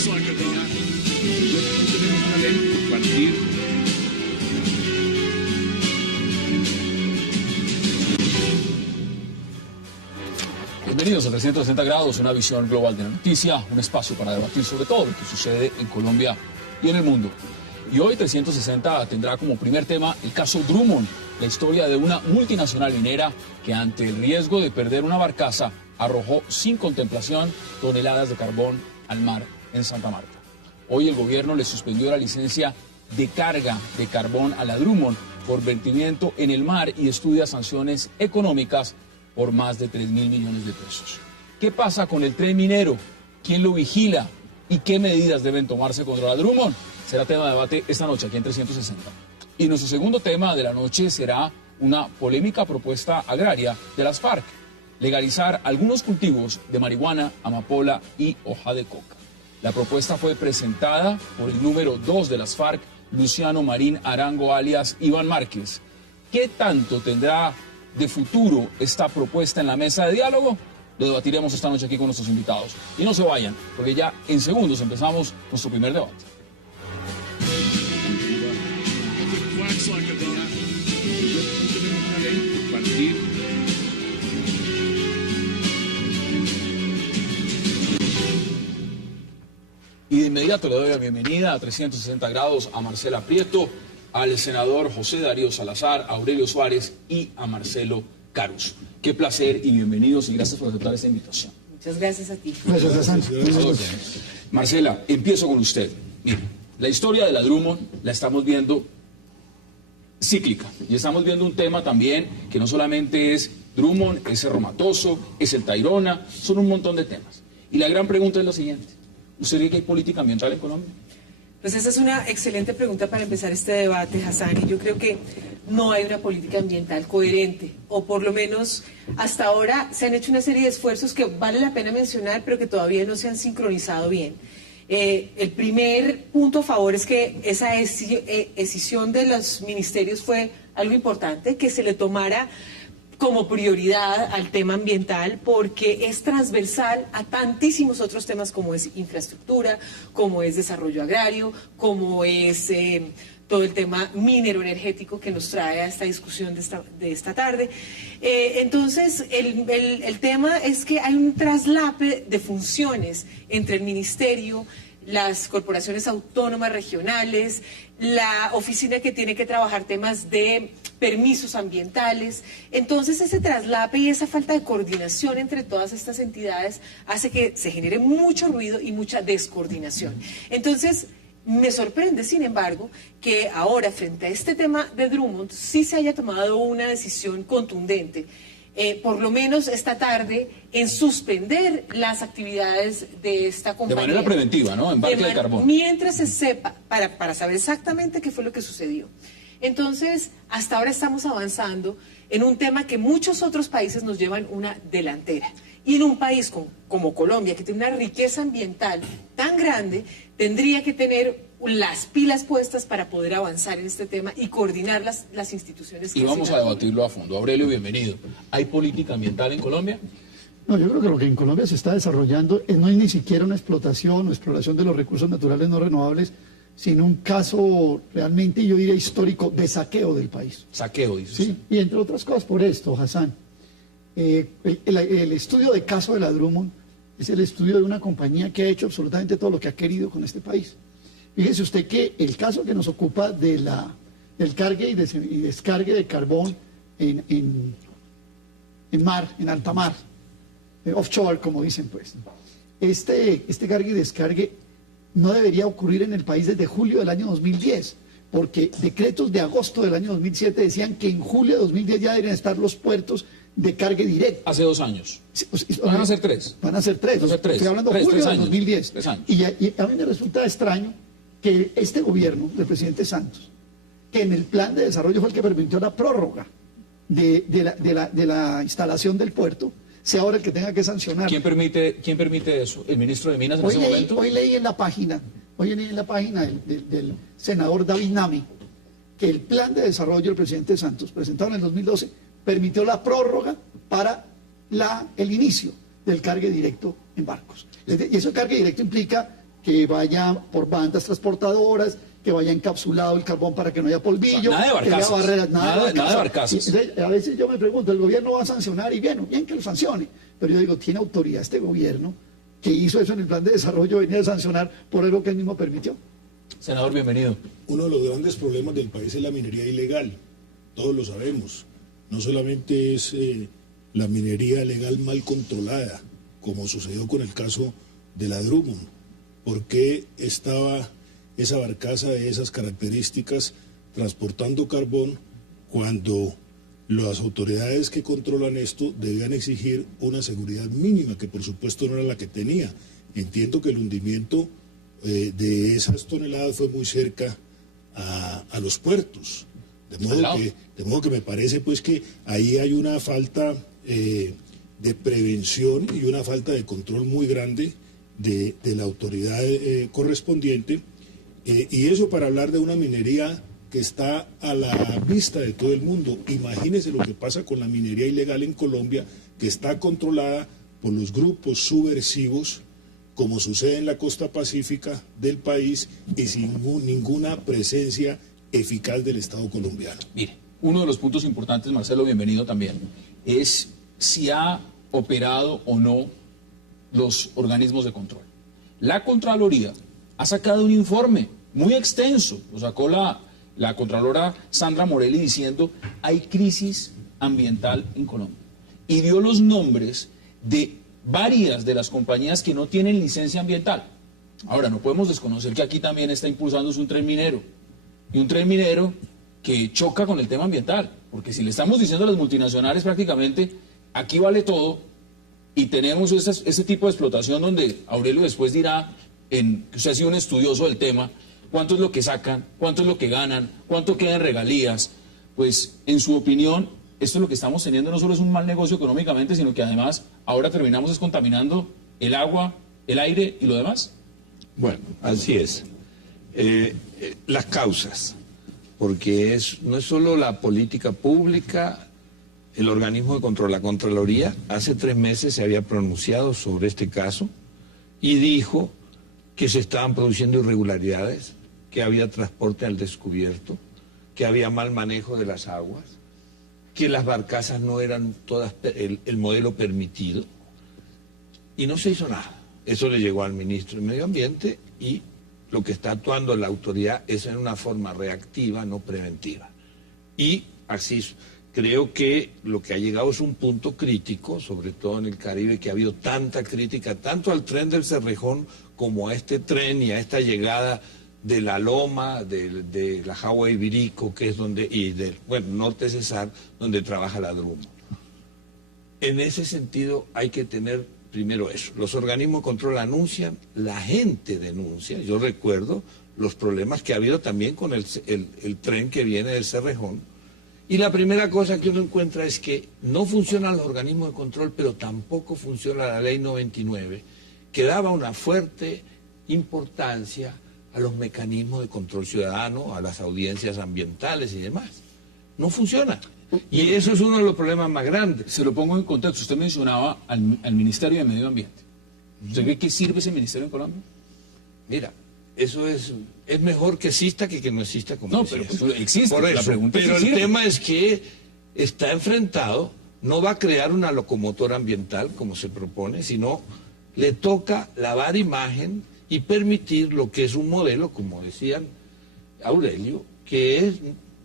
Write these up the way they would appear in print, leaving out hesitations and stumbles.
tenemos una ley de compartir. Bienvenidos a 360 grados, una visión global de la noticia, un espacio para debatir sobre todo lo que sucede en Colombia y en el mundo. Y hoy 360 tendrá como primer tema el caso Drummond, la historia de una multinacional minera que ante el riesgo de perder una barcaza arrojó sin contemplación toneladas de carbón al mar en Santa Marta. Hoy el gobierno le suspendió la licencia de carga de carbón a la Drummond por vertimiento en el mar y estudia sanciones económicas por más de 3.000 millones de pesos. ¿Qué pasa con el tren minero? ¿Quién lo vigila? ¿Y qué medidas deben tomarse contra la Drummond? Será tema de debate esta noche aquí en 360. Y nuestro segundo tema de la noche será una polémica propuesta agraria de las FARC: legalizar algunos cultivos de marihuana, amapola y hoja de coca. La propuesta fue presentada por el número 2 de las FARC, Luciano Marín Arango, alias Iván Márquez. ¿Qué tanto tendrá de futuro esta propuesta en la mesa de diálogo? Lo debatiremos esta noche aquí con nuestros invitados. Y no se vayan, porque ya en segundos empezamos nuestro primer debate. Y de inmediato le doy la bienvenida a 360 grados a Marcela Prieto, al senador José Darío Salazar, a Aurelio Suárez y a Marcelo Carus. Qué placer y bienvenidos y gracias por aceptar esta invitación. Muchas gracias a ti. Marcela, empiezo con usted. Mire, la historia de la Drummond la estamos viendo cíclica y estamos viendo un tema también que no solamente es Drummond, es Cerro Matoso, es el Tayrona, son un montón de temas. Y la gran pregunta es la siguiente: ¿usted cree que hay política ambiental en Colombia? Pues esa es una excelente pregunta para empezar este debate, Hassan. Y yo creo que no hay una política ambiental coherente, o por lo menos hasta ahora se han hecho una serie de esfuerzos que vale la pena mencionar, pero que todavía no se han sincronizado bien. El primer punto a favor es que esa decisión de los ministerios fue algo importante, que se le tomara como prioridad al tema ambiental, porque es transversal a tantísimos otros temas como es infraestructura, como es desarrollo agrario, como es todo el tema minero energético que nos trae a esta discusión de esta tarde. Entonces, el tema es que hay un traslape de funciones entre el ministerio, las corporaciones autónomas regionales, la oficina que tiene que trabajar temas de permisos ambientales. Entonces ese traslape y esa falta de coordinación entre todas estas entidades hace que se genere mucho ruido y mucha descoordinación. Entonces me sorprende, sin embargo, que ahora frente a este tema de Drummond sí se haya tomado una decisión contundente, por lo menos esta tarde, en suspender las actividades de esta compañía. De manera preventiva, ¿no? Embarque de carbón. Mientras se sepa, para saber exactamente qué fue lo que sucedió. Entonces, hasta ahora estamos avanzando en un tema que muchos otros países nos llevan una delantera. Y en un país como Colombia, que tiene una riqueza ambiental tan grande, tendría que tener las pilas puestas para poder avanzar en este tema y coordinar las instituciones. Y vamos a debatirlo a fondo. Aurelio, bienvenido. ¿Hay política ambiental en Colombia? No, yo creo que lo que en Colombia se está desarrollando no es ni siquiera una explotación o exploración de los recursos naturales no renovables, sino un caso realmente, yo diría, histórico de saqueo del país. Saqueo, dice sí, usted. Y entre otras cosas por esto, Hassan. El estudio de caso de la Drummond es el estudio de una compañía que ha hecho absolutamente todo lo que ha querido con este país. Fíjese usted que el caso que nos ocupa del cargue y descargue de carbón en mar, en alta mar, offshore, como dicen pues. Este cargue y descargue no debería ocurrir en el país desde julio del año 2010, porque decretos de agosto del año 2007 decían que en julio de 2010 ya deberían estar los puertos de carga directa. Hace 2 años. Sí, van a ser 3. Van a ser 3. Estoy hablando de julio del 2010. 3 años. Y a mí me resulta extraño que este gobierno del presidente Santos, que en el plan de desarrollo fue el que permitió la prórroga de la instalación del puerto, sea ahora el que tenga que sancionar. ¿Quién permite eso? ¿El ministro de Minas en ese momento? Hoy leí en la página del senador David Nami que el plan de desarrollo del presidente Santos, presentado en el 2012, permitió la prórroga para el inicio del cargue directo en barcos. Y eso cargue directo implica que vaya por bandas transportadoras, que vaya encapsulado el carbón para que no haya polvillo. O sea, nada de que haya barcazas. barreras, Nada de barcazas. A veces yo me pregunto, el gobierno va a sancionar y bien que lo sancione, pero yo digo, ¿tiene autoridad este gobierno que hizo eso en el plan de desarrollo, venía a sancionar por algo que él mismo permitió? Senador, bienvenido. Uno de los grandes problemas del país es la minería ilegal, todos lo sabemos. No solamente es la minería legal mal controlada, como sucedió con el caso de la Drummond. ¿Por qué estaba esa barcaza de esas características transportando carbón cuando las autoridades que controlan esto debían exigir una seguridad mínima, que por supuesto no era la que tenía? Entiendo que el hundimiento de esas toneladas fue muy cerca a los puertos, de modo que me parece pues que ahí hay una falta de prevención y una falta de control muy grande de la autoridad correspondiente, y eso para hablar de una minería que está a la vista de todo el mundo. Imagínense lo que pasa con la minería ilegal en Colombia, que está controlada por los grupos subversivos, como sucede en la costa pacífica del país, y sin ninguna presencia eficaz del Estado colombiano. Mire, uno de los puntos importantes, Marcelo, bienvenido también, es si ha operado o no los organismos de control. La Contraloría ha sacado un informe muy extenso, lo sacó la Contralora Sandra Morelli, diciendo hay crisis ambiental en Colombia, y dio los nombres de varias de las compañías que no tienen licencia ambiental. Ahora, no podemos desconocer que aquí también está impulsándose un tren minero, y un tren minero que choca con el tema ambiental, porque si le estamos diciendo a las multinacionales prácticamente, aquí vale todo, y tenemos ese tipo de explotación donde Aurelio después dirá, que usted ha sido un estudioso del tema, cuánto es lo que sacan, cuánto es lo que ganan, cuánto queda en regalías. Pues, en su opinión, esto es lo que estamos teniendo, no solo es un mal negocio económicamente, sino que además ahora terminamos descontaminando el agua, el aire y lo demás. Bueno, así es. Las causas, porque no es solo la política pública, el organismo de control, la Contraloría, hace 3 meses se había pronunciado sobre este caso y dijo que se estaban produciendo irregularidades, que había transporte al descubierto, que había mal manejo de las aguas, que las barcazas no eran todas el modelo permitido, y no se hizo nada. Eso le llegó al ministro de Medio Ambiente, y lo que está actuando la autoridad es en una forma reactiva, no preventiva. Y así creo que lo que ha llegado es un punto crítico, sobre todo en el Caribe, que ha habido tanta crítica, tanto al tren del Cerrejón como a este tren y a esta llegada de la Loma, de la Jagua Ibirico, que es donde, y del Norte Cesar, donde trabaja la Drummond. En ese sentido hay que tener primero eso. Los organismos de control anuncian, la gente denuncia. Yo recuerdo los problemas que ha habido también con el tren que viene del Cerrejón. Y la primera cosa que uno encuentra es que no funcionan los organismos de control, pero tampoco funciona la Ley 99, que daba una fuerte importancia a los mecanismos de control ciudadano, a las audiencias ambientales y demás. No funciona. Y eso es uno de los problemas más grandes. Se lo pongo en contexto. Usted mencionaba al Ministerio de Medio Ambiente. ¿Usted cree que sirve ese ministerio en Colombia? Mira, eso es mejor que exista que no exista, como no, decías. pero pues, existe. Por eso, la pregunta pero es si el sirve. tema es que está enfrentado, no va a crear una locomotora ambiental como se propone, sino le toca lavar imagen y permitir lo que es un modelo, como decían Aurelio, que es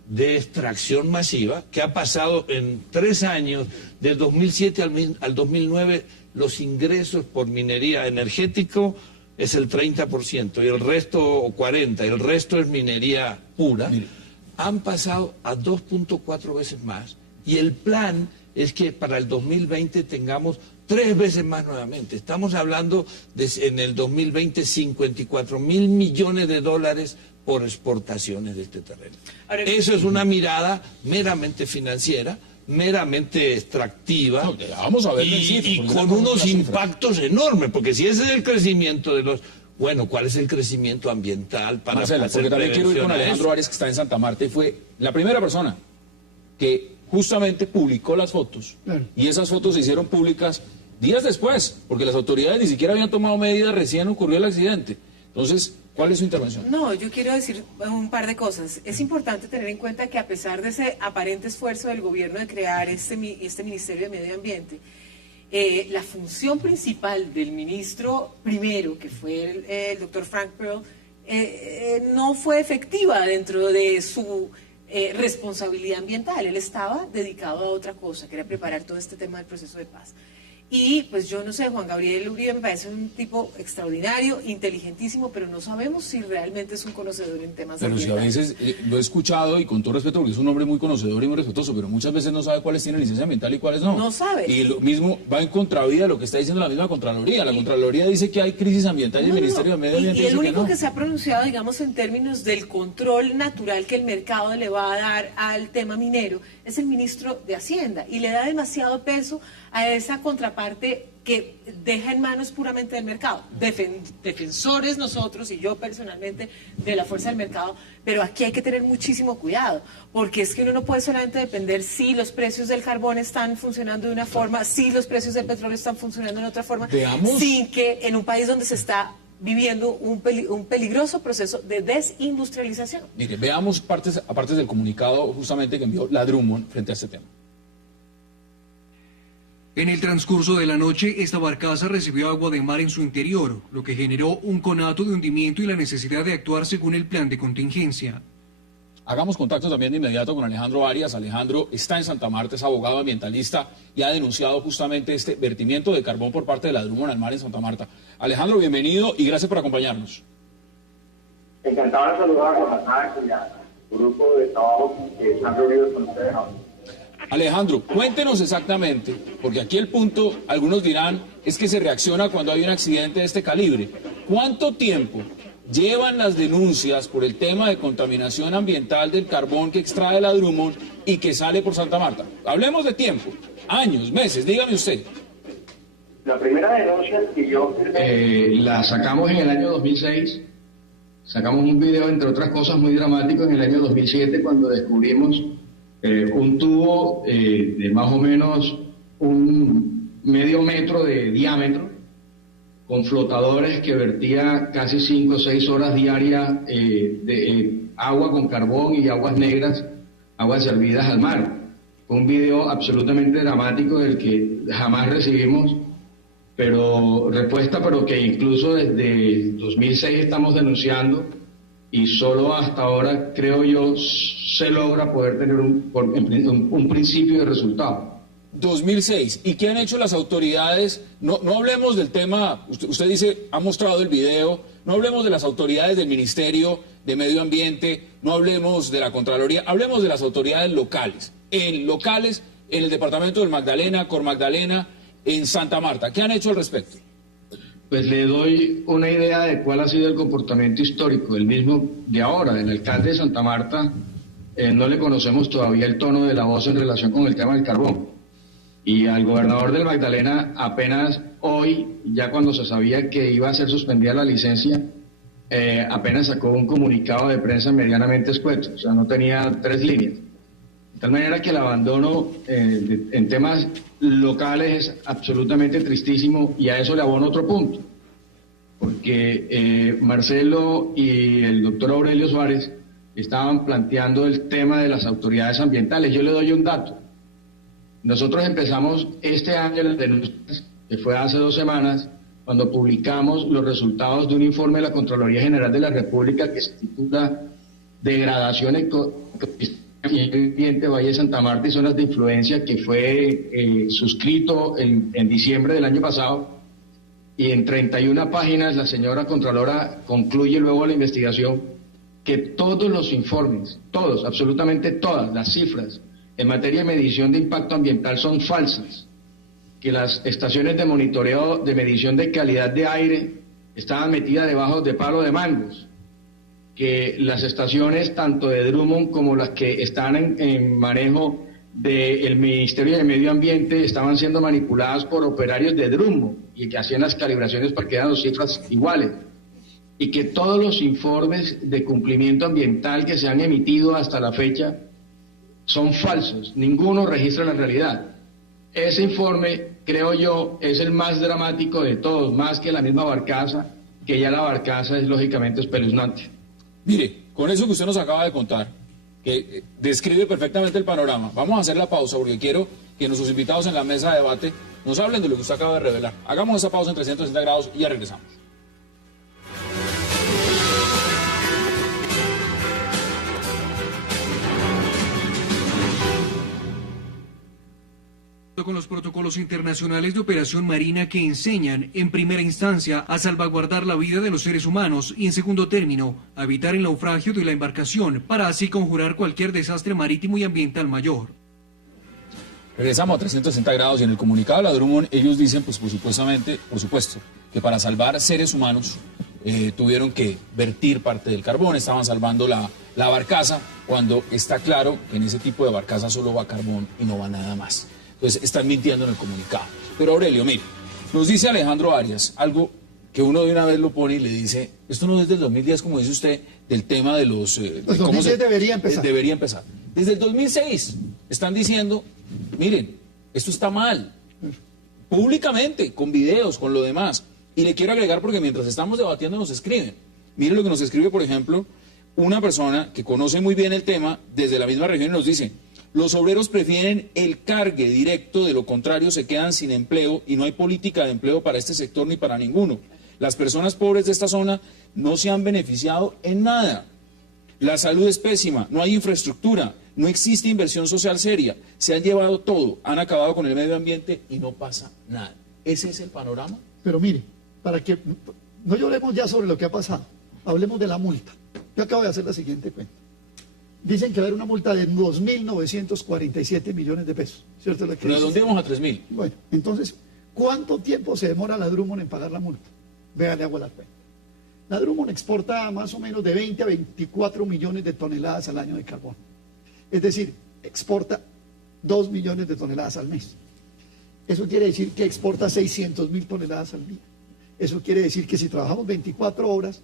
de extracción masiva, que ha pasado en 3 años, del 2007 al 2009, los ingresos por minería energético es el 30%, y el resto, o 40%, el resto es minería pura. Mire, han pasado a 2.4 veces más, y el plan es que para el 2020 tengamos 3 veces más nuevamente. Estamos hablando de, en el 2020, 54.000 millones de dólares por exportaciones de este terreno. Ahora, eso es una mirada meramente financiera, meramente extractiva, no, vamos a ver y con unos impactos enormes, porque si ese es el crecimiento de los... Bueno, ¿cuál es el crecimiento ambiental para Marcela, hacer porque también quiero ir con Alejandro Arias, que está en Santa Marta, y fue la primera persona que justamente publicó las fotos, y esas fotos se hicieron públicas días después, porque las autoridades ni siquiera habían tomado medidas, recién ocurrió el accidente. Entonces, ¿cuál es su intervención? No, yo quiero decir un par de cosas. Es importante tener en cuenta que a pesar de ese aparente esfuerzo del gobierno de crear este Ministerio de Medio Ambiente, la función principal del ministro primero, que fue el doctor Frank Pearl, no fue efectiva dentro de su responsabilidad ambiental. Él estaba dedicado a otra cosa, que era preparar todo este tema del proceso de paz. Y pues yo no sé, Juan Gabriel Uribe me parece un tipo extraordinario, inteligentísimo, pero no sabemos si realmente es un conocedor en temas ambientales. Pero si a veces lo he escuchado, y con todo respeto, porque es un hombre muy conocedor y muy respetuoso, pero muchas veces no sabe cuáles tienen licencia ambiental y cuáles no. No sabe. Y lo mismo va en contravía de lo que está diciendo la misma Contraloría. La Contraloría dice que hay crisis ambiental y el Ministerio de Medio Ambiente y el dice único que no. se ha pronunciado, digamos, en términos del control natural que el mercado le va a dar al tema minero es el ministro de Hacienda, y le da demasiado peso a esa contraparte que deja en manos puramente del mercado. Defensores nosotros, y yo personalmente, de la fuerza del mercado, pero aquí hay que tener muchísimo cuidado, porque es que uno no puede solamente depender si los precios del carbón están funcionando de una forma, si los precios del petróleo están funcionando de otra forma, sin que en un país donde se está viviendo un peligroso proceso de desindustrialización. Mire, veamos partes del comunicado justamente que envió la Drummond frente a este tema. En el transcurso de la noche, esta barcaza recibió agua de mar en su interior, lo que generó un conato de hundimiento y la necesidad de actuar según el plan de contingencia. Hagamos contacto también de inmediato con Alejandro Arias. Alejandro está en Santa Marta, es abogado ambientalista y ha denunciado justamente este vertimiento de carbón por parte de la Drummond al mar en Santa Marta. Alejandro, bienvenido y gracias por acompañarnos. Encantado de saludar a el grupo de trabajo que están reunidos con ustedes ahora. Alejandro, cuéntenos exactamente, porque aquí el punto, algunos dirán, es que se reacciona cuando hay un accidente de este calibre. ¿Cuánto tiempo llevan las denuncias por el tema de contaminación ambiental del carbón que extrae la Drummond y que sale por Santa Marta? Hablemos de tiempo, años, meses, dígame usted. La primera denuncia que yo la sacamos en el año 2006, sacamos un video, entre otras cosas, muy dramático en el año 2007 cuando descubrimos un tubo de más o menos un medio metro de diámetro, con flotadores que vertía casi 5 o 6 horas diarias de agua con carbón y aguas negras, aguas servidas al mar. Fue un video absolutamente dramático del que jamás recibimos respuesta, pero que incluso desde 2006 estamos denunciando, y solo hasta ahora, creo yo, se logra poder tener un principio de resultado. 2006. ¿Y qué han hecho las autoridades? No hablemos del tema, usted dice, ha mostrado el video, no hablemos de las autoridades del Ministerio de Medio Ambiente, no hablemos de la Contraloría, hablemos de las autoridades locales. En el departamento del Magdalena, Cor Magdalena, en Santa Marta. ¿Qué han hecho al respecto? Pues le doy una idea de cuál ha sido el comportamiento histórico, el mismo de ahora. El alcalde de Santa Marta, no le conocemos todavía el tono de la voz en relación con el tema del carbón. Y al gobernador del Magdalena apenas hoy, ya cuando se sabía que iba a ser suspendida la licencia, apenas sacó un comunicado de prensa medianamente escueto, o sea, no tenía 3 líneas. De tal manera que el abandono en temas locales es absolutamente tristísimo, y a eso le abono otro punto, porque Marcelo y el doctor Aurelio Suárez estaban planteando el tema de las autoridades ambientales. Yo le doy un dato. Nosotros empezamos este año las denuncias, que fue hace 2 semanas, cuando publicamos los resultados de un informe de la Contraloría General de la República que se titula Degradación Ambiente Valle de Santa Marta y Zonas de Influencia, que fue suscrito en diciembre del año pasado, y en 31 páginas la señora Contralora concluye luego la investigación que todos los informes, todos, absolutamente todas las cifras en materia de medición de impacto ambiental son falsas, que las estaciones de monitoreo de medición de calidad de aire estaban metidas debajo de palos de mangos, que las estaciones tanto de Drummond como las que están en manejo del Ministerio de Medio Ambiente estaban siendo manipuladas por operarios de Drummond y que hacían las calibraciones para que quedaran las cifras iguales, y que todos los informes de cumplimiento ambiental que se han emitido hasta la fecha son falsos, ninguno registra la realidad. Ese informe, creo yo, es el más dramático de todos, más que la misma barcaza, que ya la barcaza es lógicamente espeluznante. Mire, con eso que usted nos acaba de contar, que describe perfectamente el panorama, vamos a hacer la pausa porque quiero que nuestros invitados en la mesa de debate nos hablen de lo que usted acaba de revelar. Hagamos esa pausa en 360 grados y ya regresamos. Con los protocolos internacionales de operación marina que enseñan, en primera instancia, a salvaguardar la vida de los seres humanos y, en segundo término, a evitar el naufragio de la embarcación para así conjurar cualquier desastre marítimo y ambiental mayor. Regresamos a 360 grados y en el comunicado de la Drummond ellos dicen, pues por supuesto, que para salvar seres humanos tuvieron que vertir parte del carbón, estaban salvando la barcaza, cuando está claro que en ese tipo de barcaza solo va carbón y no va nada más. Entonces están mintiendo en el comunicado. Pero Aurelio, mire, nos dice Alejandro Arias algo que uno de una vez lo pone y le dice, esto no es del 2010, como dice usted, del tema de los... Pues 2010 debería empezar. Debería empezar. Desde el 2006 están diciendo, miren, esto está mal, públicamente, con videos, con lo demás. Y le quiero agregar porque mientras estamos debatiendo nos escriben. Miren lo que nos escribe, por ejemplo, una persona que conoce muy bien el tema desde la misma región y nos dice... Los obreros prefieren el cargue directo, de lo contrario se quedan sin empleo y no hay política de empleo para este sector ni para ninguno. Las personas pobres de esta zona no se han beneficiado en nada. La salud es pésima, no hay infraestructura, no existe inversión social seria, se han llevado todo, han acabado con el medio ambiente y no pasa nada. ¿Ese es el panorama? Pero mire, para que no lloremos ya sobre lo que ha pasado, hablemos de la multa. Yo acabo de hacer la siguiente cuenta. Dicen que va a haber una multa de 2.947 millones de pesos, ¿cierto? Redondeamos a 3.000. Bueno, entonces, ¿cuánto tiempo se demora la Drummond en pagar la multa? Véale, hago la cuenta. La Drummond exporta más o menos de 20 a 24 millones de toneladas al año de carbón. Es decir, exporta 2 millones de toneladas al mes. Eso quiere decir que exporta 600.000 toneladas al día. Eso quiere decir que si trabajamos 24 horas,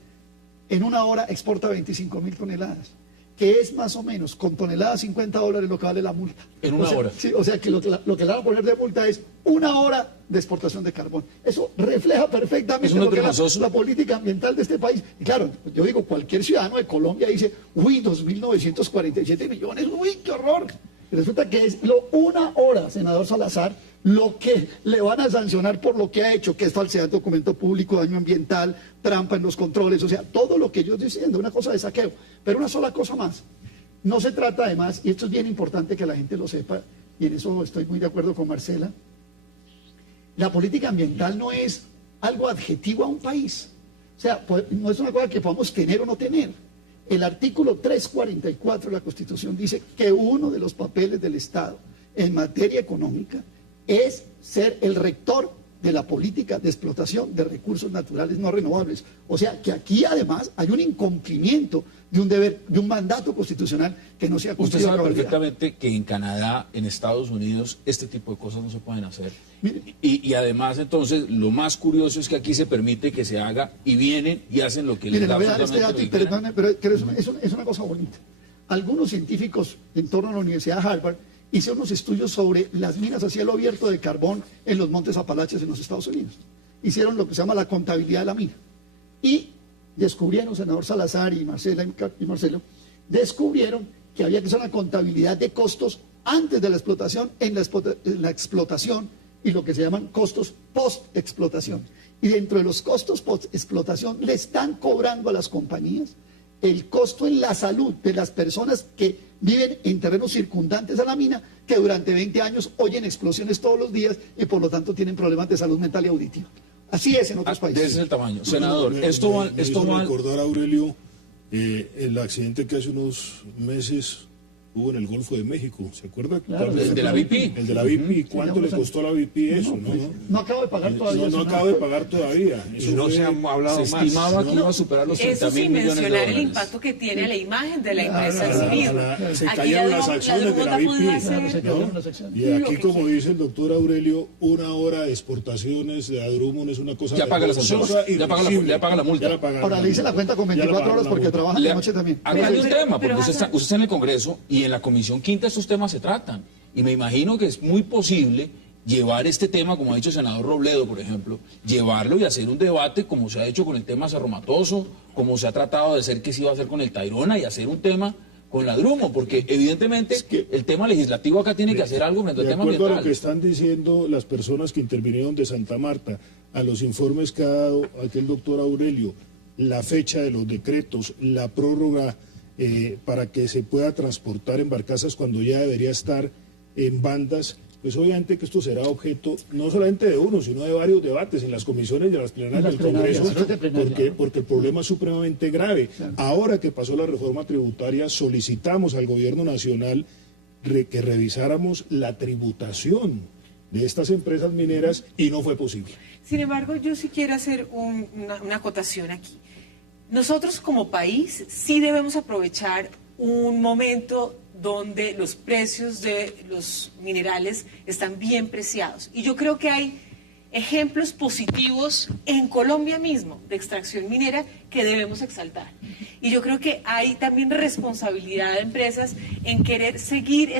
en una hora exporta 25.000 toneladas. Que es más o menos con toneladas $50 lo que vale la multa. En una hora. Sí, o sea que lo que le van a poner de multa es una hora de exportación de carbón. Eso refleja perfectamente lo que es la política ambiental de este país. Y claro, yo digo, cualquier ciudadano de Colombia dice, uy, 2.947 millones, uy, qué horror. Y resulta que es una hora, senador Salazar, lo que le van a sancionar por lo que ha hecho, que es falsedad de documento público, daño ambiental, trampa en los controles, o sea, todo lo que ellos diciendo, una cosa de saqueo. Pero una sola cosa más, no se trata además, y esto es bien importante que la gente lo sepa, y en eso estoy muy de acuerdo con Marcela, la política ambiental no es algo adjetivo a un país, o sea, no es una cosa que podamos tener o no tener. El artículo 344 de la Constitución dice que uno de los papeles del Estado en materia económica es ser el rector de la política de explotación de recursos naturales no renovables. O sea que aquí además hay un incumplimiento de un deber, de un mandato constitucional que no se ha cumplido. Usted sabe perfectamente que en Canadá, en Estados Unidos, este tipo de cosas no se pueden hacer. Y además, entonces, lo más curioso es que aquí se permite que se haga y vienen y hacen lo que les da absolutamente pero es una cosa bonita. Algunos científicos en torno a la Universidad de Harvard hicieron unos estudios sobre las minas a cielo abierto de carbón en los montes Apalaches en los Estados Unidos. Hicieron lo que se llama la contabilidad de la mina. Y descubrieron, senador Salazar y Marcela y Marcelo, descubrieron que había que hacer una contabilidad de costos antes de la explotación, en la explotación y lo que se llaman costos post-explotación. Y dentro de los costos post-explotación le están cobrando a las compañías el costo en la salud de las personas que viven en terrenos circundantes a la mina, que durante 20 años oyen explosiones todos los días y por lo tanto tienen problemas de salud mental y auditiva. Así es en otros países. Ese es el tamaño. Senador, esto va... recordar, Aurelio, el accidente que hace unos meses hubo en el Golfo de México, ¿se acuerda? Claro, el de la BP. El de la BP, ¿cuánto le costó a la BP eso? No acabo de pagar todavía. No acabo de pagar todavía. Y no se ha hablado se más. estimaba que iba a superar los 30.000 Eso sin millones de mencionar el dólares. impacto que tiene a la imagen de la empresa en sí misma. Se cayeron las acciones de la BP. Y aquí, como dice el doctor Aurelio, una hora de exportaciones de Drummond es una cosa... Ya paga las sanciones, ya paga la multa. Ahora le hice la cuenta con 24 horas porque trabajan de noche también. Hablando del tema, porque usted está en el Congreso y en la Comisión Quinta estos temas se tratan. Y me imagino que es muy posible llevar este tema, como ha dicho el senador Robledo, por ejemplo, llevarlo y hacer un debate como se ha hecho con el tema Cerro Matoso, como se ha tratado de hacer que se iba a hacer con el Tayrona, y hacer un tema con la Drummond, porque evidentemente el tema legislativo acá tiene que hacer algo frente al tema ambiental. De acuerdo a lo que están diciendo las personas que intervinieron de Santa Marta, a los informes que ha dado aquel doctor Aurelio, la fecha de los decretos, la prórroga para que se pueda transportar en barcazas cuando ya debería estar en bandas, pues obviamente que esto será objeto no solamente de uno, sino de varios debates en las comisiones y en las plenarias del Congreso, porque el problema es supremamente grave. Claro. Ahora que pasó la reforma tributaria, solicitamos al Gobierno Nacional que revisáramos la tributación de estas empresas mineras y no fue posible. Sin embargo, yo sí quiero hacer una acotación aquí. Nosotros como país sí debemos aprovechar un momento donde los precios de los minerales están bien preciados. Y yo creo que hay ejemplos positivos en Colombia mismo de extracción minera que debemos exaltar. Y yo creo que hay también responsabilidad de empresas en querer seguir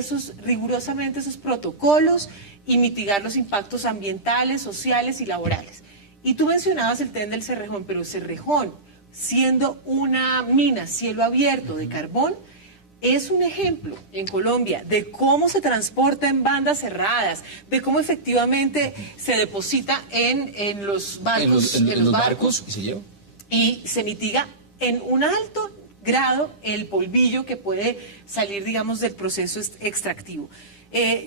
rigurosamente esos protocolos y mitigar los impactos ambientales, sociales y laborales. Y tú mencionabas el tren del Cerrejón, pero Cerrejón, siendo una mina cielo abierto de carbón, es un ejemplo en Colombia de cómo se transporta en bandas cerradas, de cómo efectivamente se deposita en los barcos, en los barcos y se lleva. Y se mitiga en un alto grado el polvillo que puede salir, digamos, del proceso extractivo.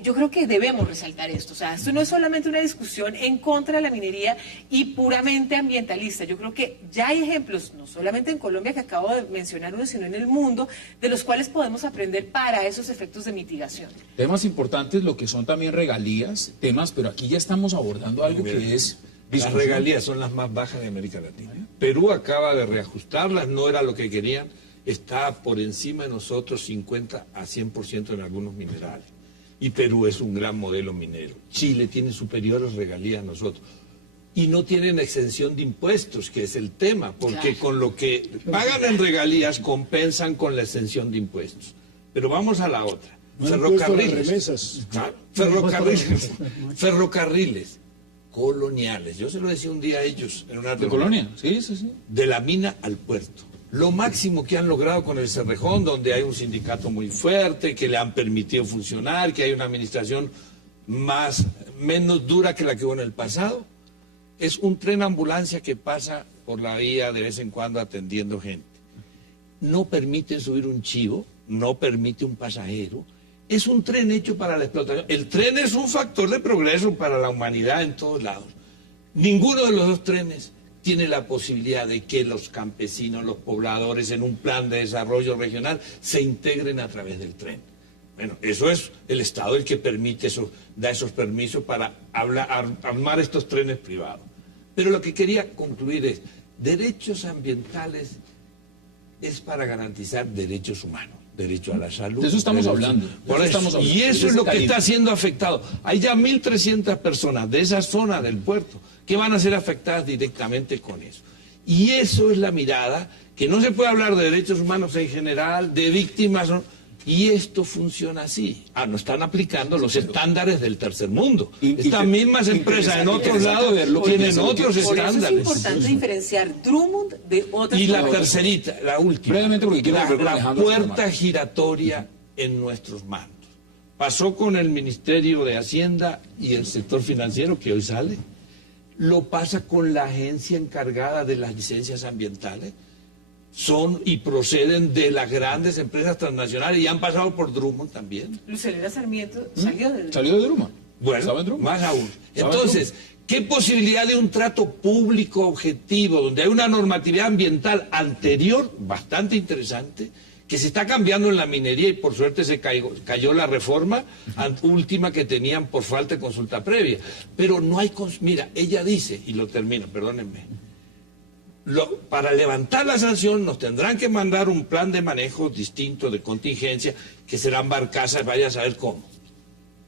Yo creo que debemos resaltar esto. O sea, esto no es solamente una discusión en contra de la minería y puramente ambientalista. Yo creo que ya hay ejemplos, no solamente en Colombia, que acabo de mencionar uno, sino en el mundo, de los cuales podemos aprender para esos efectos de mitigación. Temas importantes, lo que son también regalías, pero aquí ya estamos abordando algo que es... Las regalías son las más bajas de América Latina. Perú acaba de reajustarlas, no era lo que querían, está por encima de nosotros 50 a 100% en algunos minerales. Y Perú es un gran modelo minero. Chile tiene superiores regalías a nosotros. Y no tienen exención de impuestos, que es el tema, porque con lo que pagan en regalías compensan con la exención de impuestos. Pero vamos a la otra. Ferrocarriles. Ferrocarriles coloniales. Yo se lo decía un día a ellos en una ¿De colonia? Sí. De la mina al puerto. Lo máximo que han logrado con el Cerrejón, donde hay un sindicato muy fuerte, que le han permitido funcionar, que hay una administración menos dura que la que hubo en el pasado, es un tren ambulancia que pasa por la vía de vez en cuando atendiendo gente. No permite subir un chivo, no permite un pasajero. Es un tren hecho para la explotación. El tren es un factor de progreso para la humanidad en todos lados. Ninguno de los dos trenes tiene la posibilidad de que los campesinos, los pobladores, en un plan de desarrollo regional, se integren a través del tren. Bueno, eso es el Estado el que permite eso, da esos permisos para armar estos trenes privados. Pero lo que quería concluir es, derechos ambientales es para garantizar derechos humanos. Derecho a la salud. De eso estamos hablando. Y eso es lo que está siendo afectado. Hay ya 1.300 personas de esa zona del puerto que van a ser afectadas directamente con eso. Y eso es la mirada, que no se puede hablar de derechos humanos en general, de víctimas, y esto funciona así. No están aplicando los estándares del tercer mundo. Estas mismas empresas en otros lados tienen otros estándares. Por eso es importante diferenciar Drummond de otras. Y la tercerita, la última, brevemente, porque quiero la puerta giratoria en nuestros mandos. Pasó con el Ministerio de Hacienda y el sector financiero, que hoy sale. Lo pasa con la agencia encargada de las licencias ambientales. Son y proceden de las grandes empresas transnacionales y han pasado por Drummond también. Luis Helena Sarmiento salió de Drummond. Bueno, más aún. Entonces, ¿qué posibilidad de un trato público objetivo, donde hay una normatividad ambiental anterior, bastante interesante, que se está cambiando en la minería y por suerte se cayó la reforma última que tenían por falta de consulta previa? Pero no hay... Mira, ella dice, y lo termino, perdónenme, para levantar la sanción nos tendrán que mandar un plan de manejo distinto de contingencia, que serán barcazas, vaya a saber cómo.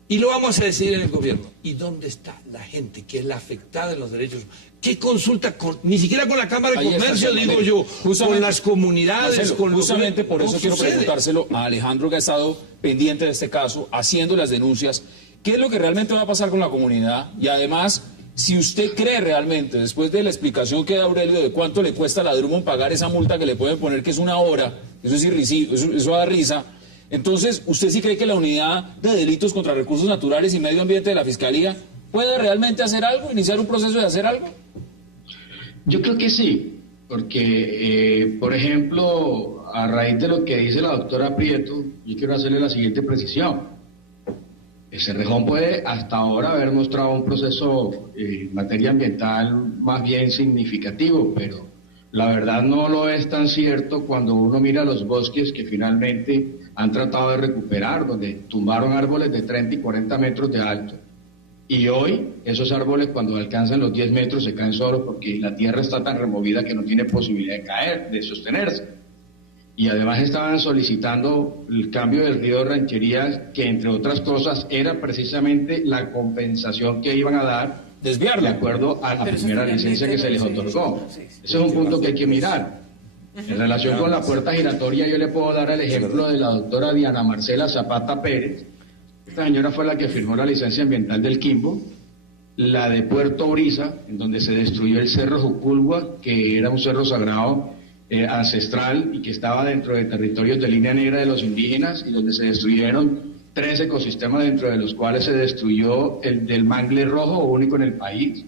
Y lo vamos a decidir en el gobierno. ¿Y dónde está la gente que es la afectada en los derechos? ¿Qué consulta? Ni siquiera con la Cámara de Comercio, digo yo, con las comunidades. Marcelo, justamente por eso quiero preguntárselo a Alejandro, que ha estado pendiente de este caso, haciendo las denuncias. ¿qué es lo que realmente va a pasar con la comunidad? Y además, si usted cree realmente, después de la explicación que da Aurelio de cuánto le cuesta a la Drummond pagar esa multa que le pueden poner, que es 1 hora, eso es irrisivo, eso da risa, entonces, ¿usted sí cree que la unidad de delitos contra recursos naturales y medio ambiente de la Fiscalía puede realmente hacer algo, iniciar un proceso de hacer algo? Yo creo que sí, porque, por ejemplo, a raíz de lo que dice la doctora Prieto, yo quiero hacerle la siguiente precisión. Cerrejón puede hasta ahora haber mostrado un proceso en materia ambiental más bien significativo, pero la verdad no lo es tan cierto cuando uno mira los bosques que finalmente han tratado de recuperar, donde tumbaron árboles de 30 y 40 metros de alto. Y hoy esos árboles cuando alcanzan los 10 metros se caen solos porque la tierra está tan removida que no tiene posibilidad de caer, de sostenerse. Y además estaban solicitando el cambio del río de Rancherías, que entre otras cosas era precisamente la compensación que iban a dar de acuerdo a la primera licencia que se les otorgó. Ese es un punto que hay que mirar. En relación con la puerta giratoria, yo le puedo dar el ejemplo de la doctora Diana Marcela Zapata Pérez. Esta señora fue la que firmó la licencia ambiental del Quimbo, la de Puerto Brisa, en donde se destruyó el Cerro Juculgua, que era un cerro sagrado ancestral y que estaba dentro de territorios de línea negra de los indígenas, y donde se destruyeron 3 ecosistemas, dentro de los cuales se destruyó el del mangle rojo, único en el país.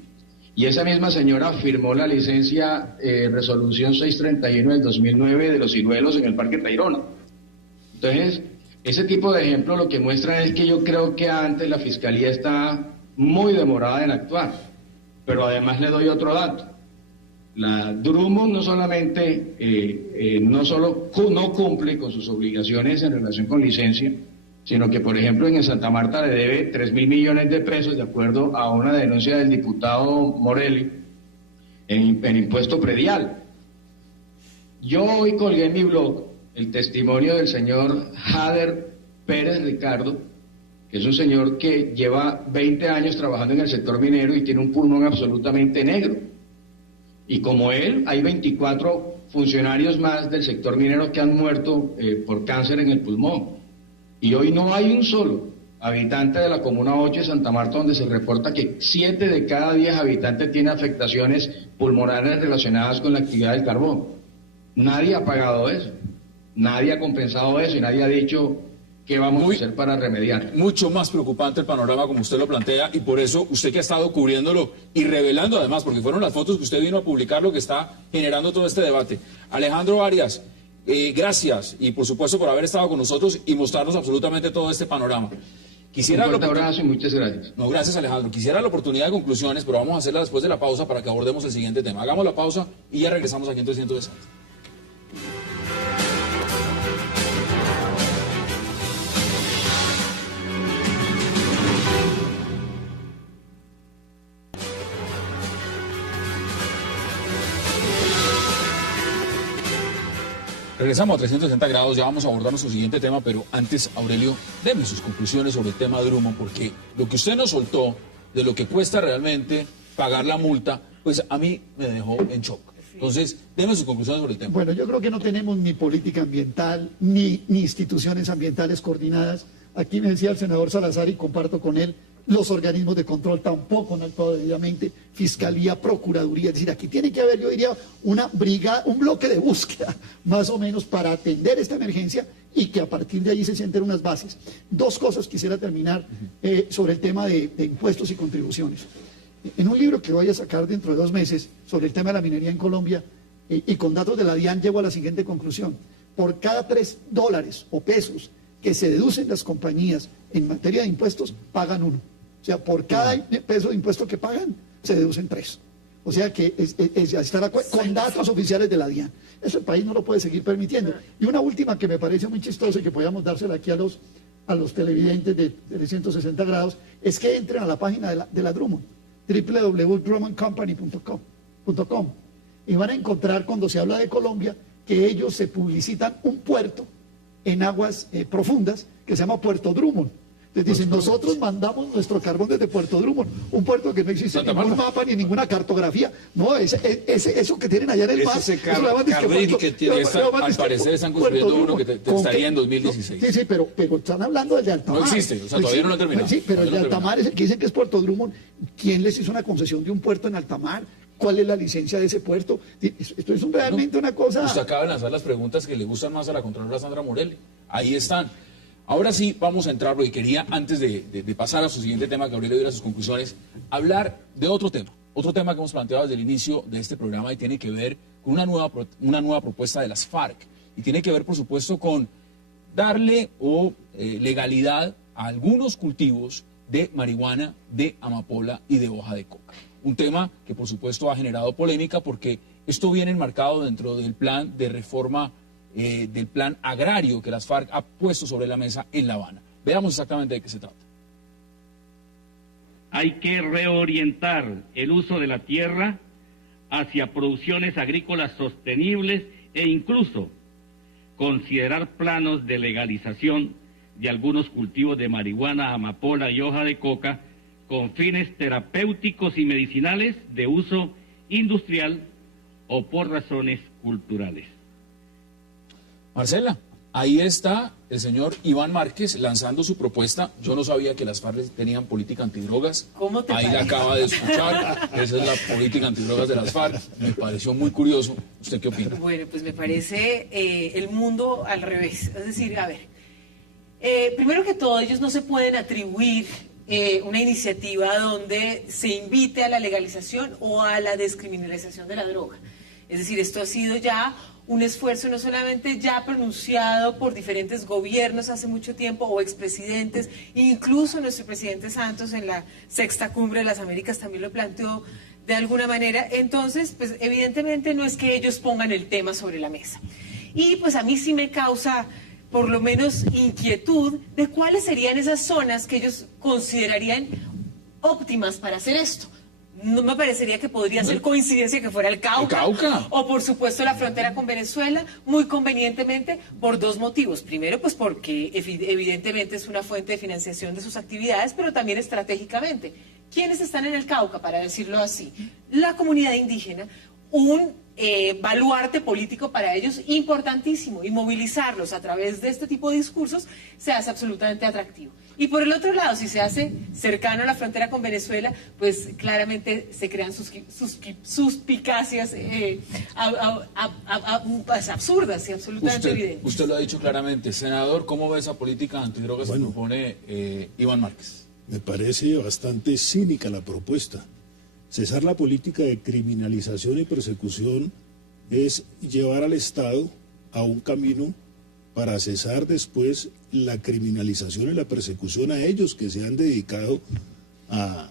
Y esa misma señora firmó la licencia resolución 631 del 2009 de los ciruelos en el Parque Tayrona. Entonces, ese tipo de ejemplos lo que muestra es que yo creo que antes la Fiscalía está muy demorada en actuar. Pero además le doy otro dato. La Drummond no solamente no cumple con sus obligaciones en relación con licencia, sino que, por ejemplo, en Santa Marta le debe 3.000 millones de pesos, de acuerdo a una denuncia del diputado Morelli, en impuesto predial. Yo hoy colgué en mi blog el testimonio del señor Jader Pérez Ricardo, que es un señor que lleva 20 años trabajando en el sector minero y tiene un pulmón absolutamente negro. Y como él, hay 24 funcionarios más del sector minero que han muerto por cáncer en el pulmón. Y hoy no hay un solo habitante de la Comuna 8 de Santa Marta donde se reporta que 7 de cada 10 habitantes tienen afectaciones pulmonares relacionadas con la actividad del carbón. Nadie ha pagado eso, nadie ha compensado eso y nadie ha dicho qué vamos a hacer para remediar. Mucho más preocupante el panorama como usted lo plantea, y por eso usted que ha estado cubriéndolo y revelando además, porque fueron las fotos que usted vino a publicar lo que está generando todo este debate. Alejandro Arias, gracias, y por supuesto por haber estado con nosotros y mostrarnos absolutamente todo este panorama. Un fuerte abrazo y muchas gracias. No, gracias, Alejandro. Quisiera la oportunidad de conclusiones, pero vamos a hacerla después de la pausa para que abordemos el siguiente tema. Hagamos la pausa y ya regresamos aquí en 360. Regresamos a 360 grados, ya vamos a abordar nuestro siguiente tema, pero antes, Aurelio, deme sus conclusiones sobre el tema Drummond, porque lo que usted nos soltó de lo que cuesta realmente pagar la multa, pues a mí me dejó en shock. Entonces, deme sus conclusiones sobre el tema. Bueno, yo creo que no tenemos ni política ambiental, ni instituciones ambientales coordinadas. Aquí me decía el senador Salazar, y comparto con él, los organismos de control tampoco han actuado debidamente, Fiscalía, Procuraduría, es decir, aquí tiene que haber, yo diría, una brigada, un bloque de búsqueda, más o menos, para atender esta emergencia y que a partir de allí se sienten unas bases. 2 cosas quisiera terminar sobre el tema de impuestos y contribuciones. En un libro que voy a sacar dentro de 2 meses sobre el tema de la minería en Colombia, y con datos de la DIAN llego a la siguiente conclusión: por cada $3 o pesos que se deducen las compañías en materia de impuestos, pagan 1. O sea, por cada peso de impuesto que pagan, se deducen 3. O sea que está con datos oficiales de la DIAN. Eso el país no lo puede seguir permitiendo. Y una última que me parece muy chistosa y que podríamos dársela aquí a los televidentes de 360 grados, es que entren a la página de la Drummond, www.drummondcompany.com, y van a encontrar, cuando se habla de Colombia, que ellos se publicitan un puerto en aguas profundas que se llama Puerto Drummond. Les dicen, nosotros mandamos nuestro carbón desde Puerto Drummond, un puerto que no existe en ningún mapa ni ninguna cartografía. No, eso que tienen allá en el mar, ese eso lo llaman disque carril puerto- que tiene lo Esta, llaman al disque parecer están Puerto construyendo uno Drummond. que estaría en 2016. Sí, pero están hablando del de Altamar. No existe, o sea, todavía no lo han terminado. Sí, pero el de Todavía no lo han Altamar es el que dicen que es Puerto Drummond. ¿Quién les hizo una concesión de un puerto en Altamar? ¿Cuál es la licencia de ese puerto? Esto es realmente una cosa... Usted acaba de lanzar las preguntas que le gustan más a la Contralora Sandra Morelli. Ahí están. Ahora sí, vamos a entrar, porque quería, antes de pasar a su siguiente tema, que Gabriel diera sus conclusiones, hablar de otro tema que hemos planteado desde el inicio de este programa y tiene que ver con una nueva propuesta de las FARC. Y tiene que ver, por supuesto, con darle legalidad a algunos cultivos de marihuana, de amapola y de hoja de coca. Un tema que, por supuesto, ha generado polémica porque esto viene enmarcado dentro del plan de reforma del plan agrario que las FARC ha puesto sobre la mesa en La Habana. Veamos exactamente de qué se trata. Hay que reorientar el uso de la tierra hacia producciones agrícolas sostenibles e incluso considerar planos de legalización de algunos cultivos de marihuana, amapola y hoja de coca con fines terapéuticos y medicinales de uso industrial o por razones culturales. Marcela, ahí está el señor Iván Márquez lanzando su propuesta. Yo no sabía que las FARC tenían política antidrogas. ¿Cómo te Ahí la parece? acaba de escuchar. Esa es la política antidrogas de las FARC. Me pareció muy curioso. ¿Usted qué opina? Bueno, pues me parece el mundo al revés. Es decir, a ver, primero que todo, ellos no se pueden atribuir una iniciativa donde se invite a la legalización o a la descriminalización de la droga. Es decir, esto ha sido ya un esfuerzo no solamente ya pronunciado por diferentes gobiernos hace mucho tiempo o expresidentes, incluso nuestro presidente Santos en la sexta cumbre de las Américas también lo planteó de alguna manera. Entonces, pues evidentemente no es que ellos pongan el tema sobre la mesa. Y pues a mí sí me causa por lo menos inquietud de cuáles serían esas zonas que ellos considerarían óptimas para hacer esto. No me parecería que podría ser coincidencia que fuera el Cauca. ¿El Cauca? O por supuesto la frontera con Venezuela, muy convenientemente por dos motivos. Primero, pues porque evidentemente es una fuente de financiación de sus actividades, pero también estratégicamente. ¿Quiénes están en el Cauca, para decirlo así? La comunidad indígena, un baluarte político para ellos importantísimo, y movilizarlos a través de este tipo de discursos se hace absolutamente atractivo. Y por el otro lado, si se hace cercano a la frontera con Venezuela, pues claramente se crean suspicacias pues, absurdas y absolutamente evidentes. Usted lo ha dicho claramente. Senador, ¿cómo ve esa política antidrogas que propone Iván Márquez? Me parece bastante cínica la propuesta. Cesar la política de criminalización y persecución es llevar al Estado a un camino para cesar después la criminalización y la persecución a ellos que se han dedicado a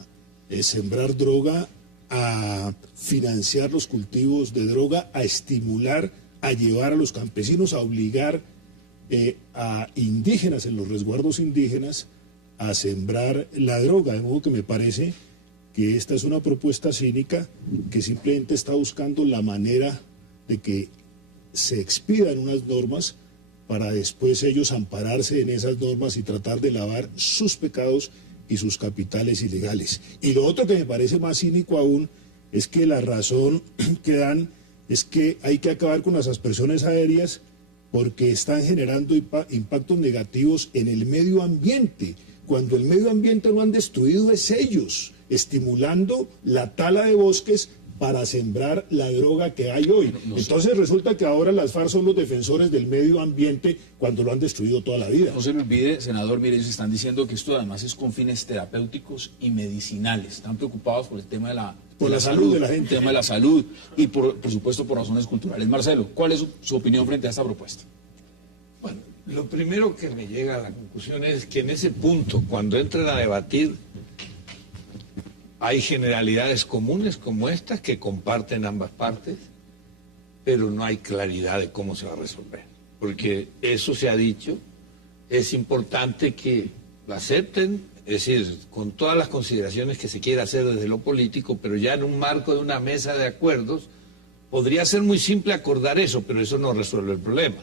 sembrar droga, a financiar los cultivos de droga, a estimular, a llevar a los campesinos, a obligar a indígenas en los resguardos indígenas a sembrar la droga. De modo que me parece que esta es una propuesta cínica que simplemente está buscando la manera de que se expidan unas normas para después ellos ampararse en esas normas y tratar de lavar sus pecados y sus capitales ilegales. Y lo otro que me parece más cínico aún es que la razón que dan es que hay que acabar con las aspersiones aéreas porque están generando impactos negativos en el medio ambiente, cuando el medio ambiente lo han destruido es ellos, estimulando la tala de bosques para sembrar la droga que hay hoy. Entonces resulta que ahora las FARC son los defensores del medio ambiente cuando lo han destruido toda la vida. No se me olvide, senador, mire, ellos están diciendo que esto además es con fines terapéuticos y medicinales. Están preocupados por el tema de la salud de la gente. El tema de la salud y por supuesto por razones culturales. Marcelo, ¿cuál es su opinión frente a esta propuesta? Bueno, lo primero que me llega a la conclusión es que en ese punto, cuando entran a debatir, hay generalidades comunes como estas que comparten ambas partes, pero no hay claridad de cómo se va a resolver. Porque eso se ha dicho, es importante que lo acepten, es decir, con todas las consideraciones que se quiera hacer desde lo político, pero ya en un marco de una mesa de acuerdos, podría ser muy simple acordar eso, pero eso no resuelve el problema.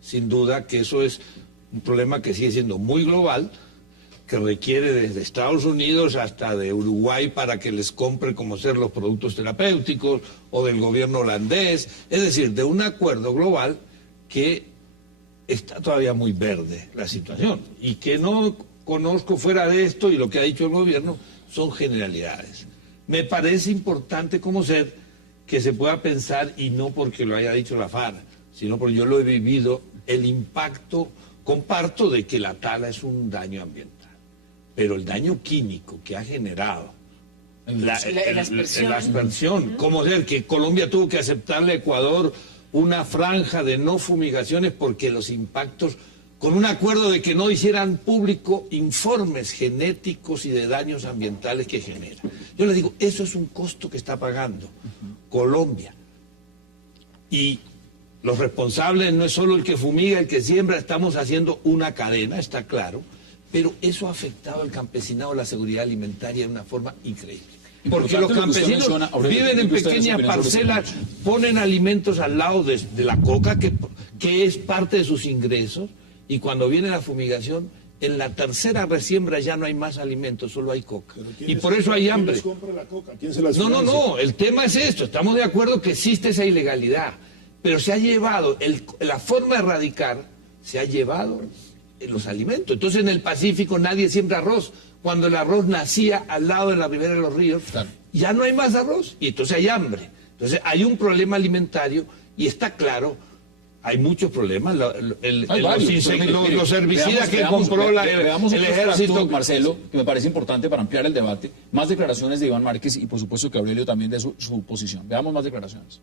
Sin duda que eso es un problema que sigue siendo muy global, que requiere desde Estados Unidos hasta de Uruguay para que les compre como ser los productos terapéuticos, o del gobierno holandés, es decir, de un acuerdo global que está todavía muy verde la situación, y que no conozco fuera de esto, y lo que ha dicho el gobierno son generalidades. Me parece importante como ser que se pueda pensar, y no porque lo haya dicho la FARC, sino porque yo lo he vivido, el impacto, comparto de que la tala es un daño ambiental, pero el daño químico que ha generado, la aspersión, como ser que Colombia tuvo que aceptarle a Ecuador una franja de no fumigaciones porque los impactos, con un acuerdo de que no hicieran público informes genéticos y de daños ambientales que genera. Yo le digo, eso es un costo que está pagando Colombia. Y los responsables no es solo el que fumiga, el que siembra, estamos haciendo una cadena, está claro, pero eso ha afectado al campesinado, la seguridad alimentaria de una forma increíble. Porque los campesinos viven en pequeñas parcelas, ponen alimentos al lado de la coca, que es parte de sus ingresos, y cuando viene la fumigación, en la tercera resiembra ya no hay más alimentos, solo hay coca. Y por eso hay hambre. ¿Quién les compra la coca? ¿Quién se las financia? No, el tema es esto, estamos de acuerdo que existe esa ilegalidad, pero se ha llevado, la forma de erradicar, se ha llevado los alimentos. Entonces en el Pacífico nadie siembra arroz. Cuando el arroz nacía al lado de la ribera de los ríos, claro, ya no hay más arroz y entonces hay hambre. Entonces hay un problema alimentario y está claro, hay muchos problemas. Los herbicidas que compró el ejército. Marcelo, que me parece importante para ampliar el debate. Más declaraciones de Iván Márquez y por supuesto que Aurelio también de su posición. Veamos más declaraciones.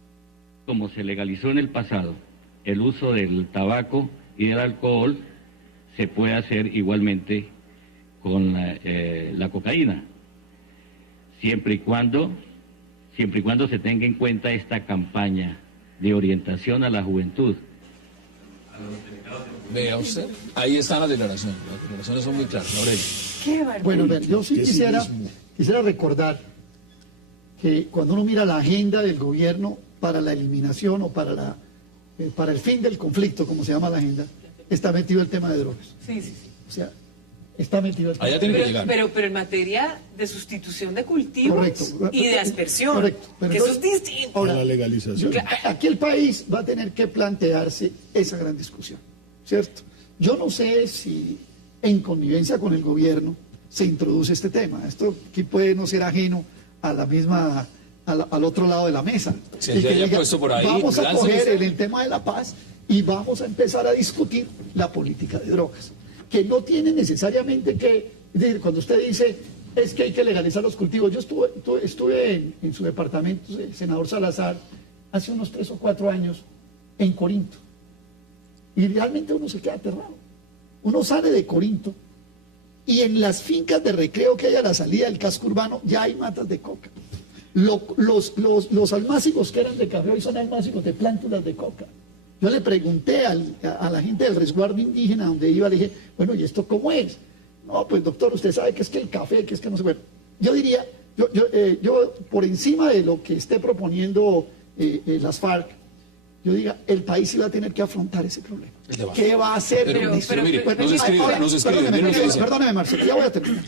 Como se legalizó en el pasado el uso del tabaco y del alcohol, se puede hacer igualmente con la cocaína, siempre y cuando se tenga en cuenta esta campaña de orientación a la juventud. Vea usted, ahí están las declaraciones son muy claras. Aurelio. Bueno, yo sí quisiera recordar que cuando uno mira la agenda del gobierno para la eliminación o para el fin del conflicto, como se llama la agenda, está metido el tema de drogas. Sí. O sea, está metido el tema. Allá tiene que llegar. Pero en materia de sustitución de cultivos, correcto, y de aspersión, correcto, que eso es distinto. Ahora, la legalización. Aquí el país va a tener que plantearse esa gran discusión, ¿cierto? Yo no sé si en connivencia con el gobierno se introduce este tema. Esto aquí puede no ser ajeno a la misma, al otro lado de la mesa. Se haya puesto por ahí, vamos a coger el tema de la paz y vamos a empezar a discutir la política de drogas, que no tiene necesariamente que decir, cuando usted dice es que hay que legalizar los cultivos. Yo estuve en su departamento, el senador Salazar, hace unos 3 o 4 años en Corinto, y realmente uno se queda aterrado. Uno sale de Corinto y en las fincas de recreo que hay a la salida del casco urbano ya hay matas de coca. Los almácigos que eran de café hoy son almácigos de plántulas de coca. Yo le pregunté a la gente del resguardo indígena donde iba, le dije, bueno, ¿y esto cómo es? No, pues doctor, usted sabe que es que el café, que es que no sé. Bueno, yo diría, yo por encima de lo que esté proponiendo las FARC, yo diga, el país sí va a tener que afrontar ese problema. ¿Qué va a hacer? Pero mire, perdóneme, Marcelo, ya voy a terminar.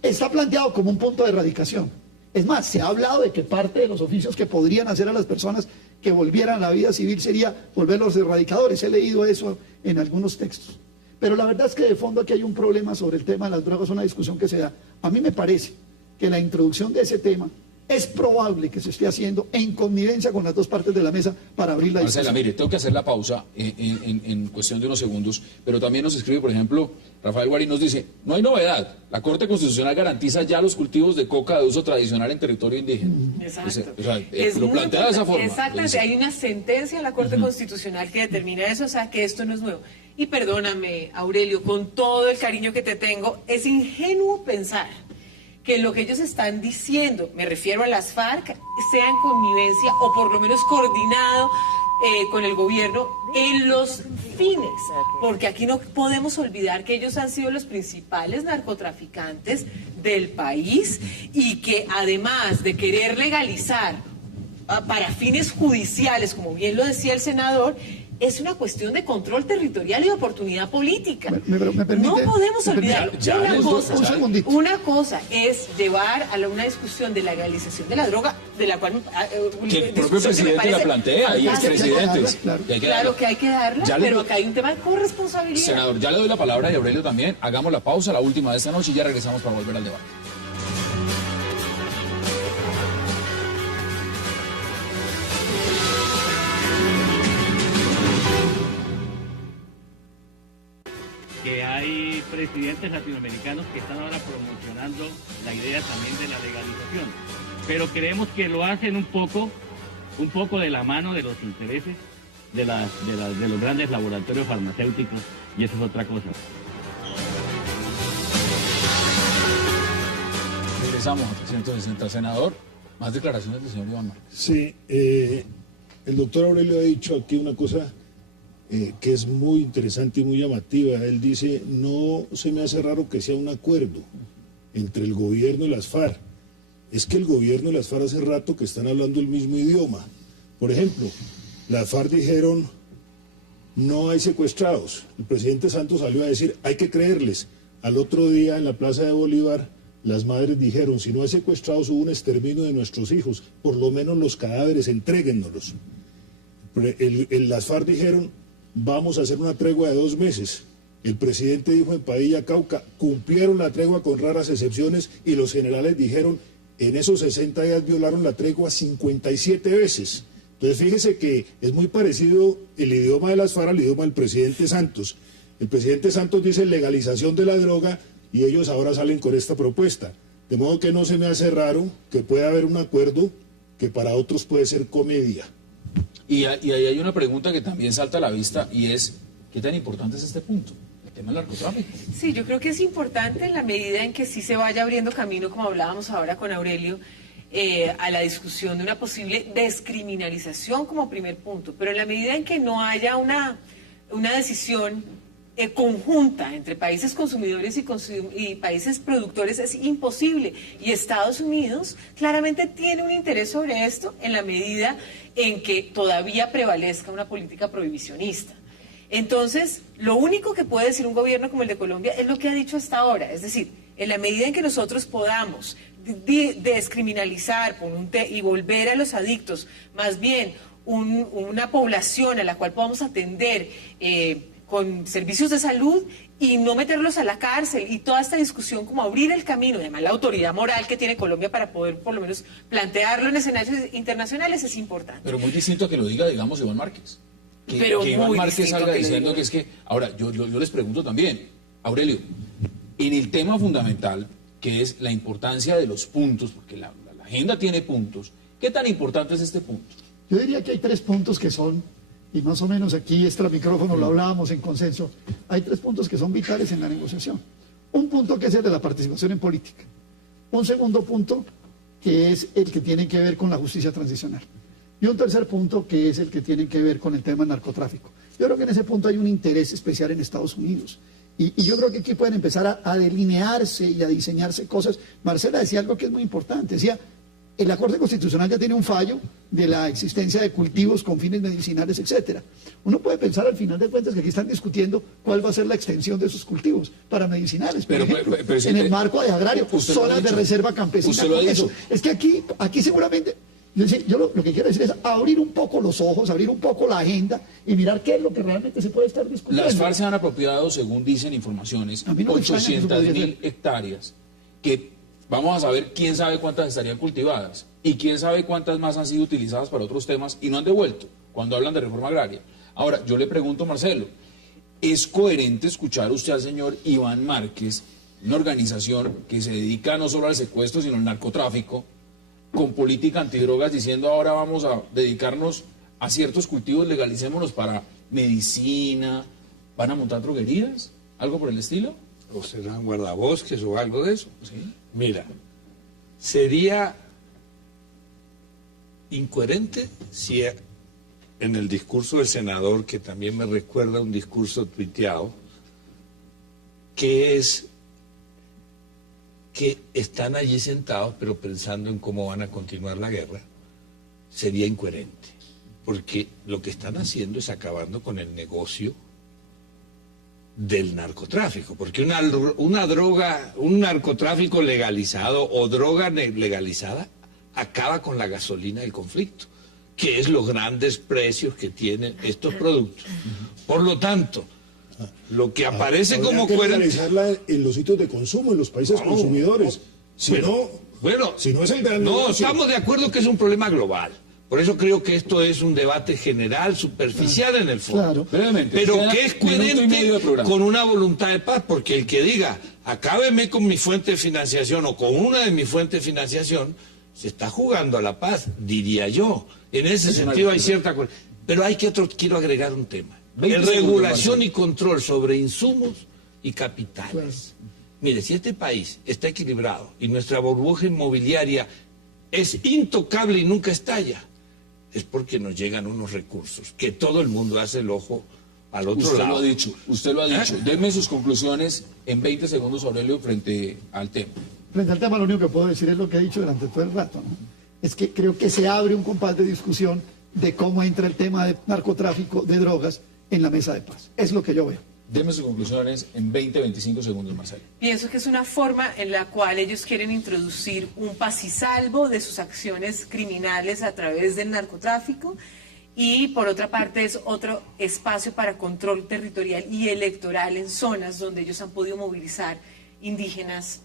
Está planteado como un punto de erradicación. Es más, se ha hablado de que parte de los oficios que podrían hacer a las personas que volvieran a la vida civil sería volverlos erradicadores. He leído eso en algunos textos. Pero la verdad es que de fondo aquí hay un problema sobre el tema de las drogas, una discusión que se da. A mí me parece que la introducción de ese tema es probable que se esté haciendo en connivencia con las dos partes de la mesa para abrir la discusión. Marcela, mire, tengo que hacer la pausa en cuestión de unos segundos, pero también nos escribe, por ejemplo, Rafael Guarín nos dice, no hay novedad, la Corte Constitucional garantiza ya los cultivos de coca de uso tradicional en territorio indígena. Exacto. Lo plantea de esa forma. Exactamente, hay una sentencia de la Corte Constitucional que determina eso, o sea que esto no es nuevo. Y perdóname, Aurelio, con todo el cariño que te tengo, es ingenuo pensar que lo que ellos están diciendo, me refiero a las FARC, sea en connivencia o por lo menos coordinado con el gobierno en los fines, porque aquí no podemos olvidar que ellos han sido los principales narcotraficantes del país y que además de querer legalizar para fines judiciales, como bien lo decía el senador, es una cuestión de control territorial y de oportunidad política. Me permite, no podemos olvidarlo. un segundito. Una cosa es llevar a una discusión de la legalización de la droga, de la cual que el propio presidente la plantea y expresidentes. Claro que hay que darla, pero acá hay un tema de corresponsabilidad. Senador, ya le doy la palabra y a Aurelio también. Hagamos la pausa, la última de esta noche, y ya regresamos para volver al debate. Que hay presidentes latinoamericanos que están ahora promocionando la idea también de la legalización, pero creemos que lo hacen un poco de la mano de los intereses de los grandes laboratorios farmacéuticos, y eso es otra cosa. Regresamos a 360, senador. Más declaraciones del señor Iván Márquez. Sí, el doctor Aurelio ha dicho aquí una cosa que es muy interesante y muy llamativa. Él dice, no se me hace raro que sea un acuerdo entre el gobierno y las FARC. Es que el gobierno y las FARC hace rato que están hablando el mismo idioma. Por ejemplo, las FARC dijeron, no hay secuestrados. El presidente Santos salió a decir, hay que creerles. Al otro día, en la Plaza de Bolívar, las madres dijeron, si no hay secuestrados, hubo un exterminio de nuestros hijos. Por lo menos los cadáveres, entréguennoslos. Las FARC dijeron, vamos a hacer una tregua de 2 meses. El presidente dijo en Padilla, Cauca, cumplieron la tregua con raras excepciones, y los generales dijeron, en esos 60 días violaron la tregua 57 veces. Entonces fíjese que es muy parecido el idioma de las FARC al idioma del presidente Santos. El presidente Santos dice legalización de la droga y ellos ahora salen con esta propuesta. De modo que no se me hace raro que pueda haber un acuerdo que para otros puede ser comedia. Y ahí hay una pregunta que también salta a la vista, y es, ¿qué tan importante es este punto? El tema del narcotráfico. Sí, yo creo que es importante en la medida en que sí se vaya abriendo camino, como hablábamos ahora con Aurelio, a la discusión de una posible descriminalización como primer punto, pero en la medida en que no haya una decisión conjunta entre países consumidores y países productores, es imposible. Y Estados Unidos claramente tiene un interés sobre esto en la medida en que todavía prevalezca una política prohibicionista. Entonces, lo único que puede decir un gobierno como el de Colombia es lo que ha dicho hasta ahora, es decir, en la medida en que nosotros podamos descriminalizar y volver a los adictos, más bien una población a la cual podamos atender con servicios de salud y no meterlos a la cárcel, y toda esta discusión como abrir el camino, además la autoridad moral que tiene Colombia para poder por lo menos plantearlo en escenarios internacionales es importante. Pero muy distinto a que lo diga, digamos, Iván Márquez. Que Iván muy Márquez salga diciendo que es que... Ahora, yo les pregunto también, Aurelio, en el tema fundamental, que es la importancia de los puntos, porque la agenda tiene puntos, ¿qué tan importante es este punto? Yo diría que hay 3 puntos que son, y más o menos aquí extra micrófono lo hablábamos en consenso, hay 3 puntos que son vitales en la negociación. Un punto que es el de la participación en política. Un segundo punto que es el que tiene que ver con la justicia transicional. Y un tercer punto que es el que tiene que ver con el tema del narcotráfico. Yo creo que en ese punto hay un interés especial en Estados Unidos. Y yo creo que aquí pueden empezar a delinearse y a diseñarse cosas. Marcela decía algo que es muy importante, decía, el Corte Constitucional ya tiene un fallo de la existencia de cultivos con fines medicinales, etcétera. Uno puede pensar al final de cuentas que aquí están discutiendo cuál va a ser la extensión de esos cultivos para medicinales, por ejemplo, en el marco de agrario, zonas de reserva campesina. Usted lo ha dicho. Es que aquí seguramente... Yo lo que quiero decir es abrir un poco los ojos, abrir un poco la agenda y mirar qué es lo que realmente se puede estar discutiendo. Las FARC se han apropiado, según dicen informaciones, 800.000 hectáreas, que vamos a saber quién sabe cuántas estarían cultivadas y quién sabe cuántas más han sido utilizadas para otros temas y no han devuelto cuando hablan de reforma agraria. Ahora, yo le pregunto, Marcelo, ¿es coherente escuchar usted al señor Iván Márquez, una organización que se dedica no solo al secuestro, sino al narcotráfico, con política antidrogas, diciendo ahora vamos a dedicarnos a ciertos cultivos, legalicémonos para medicina, van a montar droguerías, algo por el estilo? ¿O serán guardabosques o algo de eso? ¿Sí? Mira, sería incoherente si en el discurso del senador, que también me recuerda un discurso tuiteado, que es que están allí sentados pero pensando en cómo van a continuar la guerra, sería incoherente, porque lo que están haciendo es acabando con el negocio del narcotráfico, porque una droga, un narcotráfico legalizado o droga legalizada acaba con la gasolina del conflicto, que es los grandes precios que tienen estos productos. Por lo tanto, lo que aparece como coherente... legalizarla en los sitios de consumo, en los países consumidores. Si no es el gran negocio. Estamos de acuerdo que es un problema global. Por eso creo que esto es un debate general, superficial en el fondo. Claro. Brevemente, Pero que es coherente con una voluntad de paz, porque el que diga, acábeme con mi fuente de financiación o con una de mis fuentes de financiación, se está jugando a la paz, diría yo. En ese sentido hay cierta... Pero quiero agregar un tema. Regulación y control sobre insumos y capitales. Claro. Mire, si este país está equilibrado y nuestra burbuja inmobiliaria es intocable y nunca estalla, es porque nos llegan unos recursos que todo el mundo hace el ojo al otro lado. Usted lo ha dicho. Deme sus conclusiones en 20 segundos, Aurelio, frente al tema. Frente al tema, lo único que puedo decir es lo que he dicho durante todo el rato, ¿no? Es que creo que se abre un compás de discusión de cómo entra el tema de narcotráfico, de drogas, en la mesa de paz. Es lo que yo veo. Deme sus conclusiones en 20-25 segundos, Marcelo. Pienso que es una forma en la cual ellos quieren introducir un paz y salvo de sus acciones criminales a través del narcotráfico, y por otra parte es otro espacio para control territorial y electoral en zonas donde ellos han podido movilizar indígenas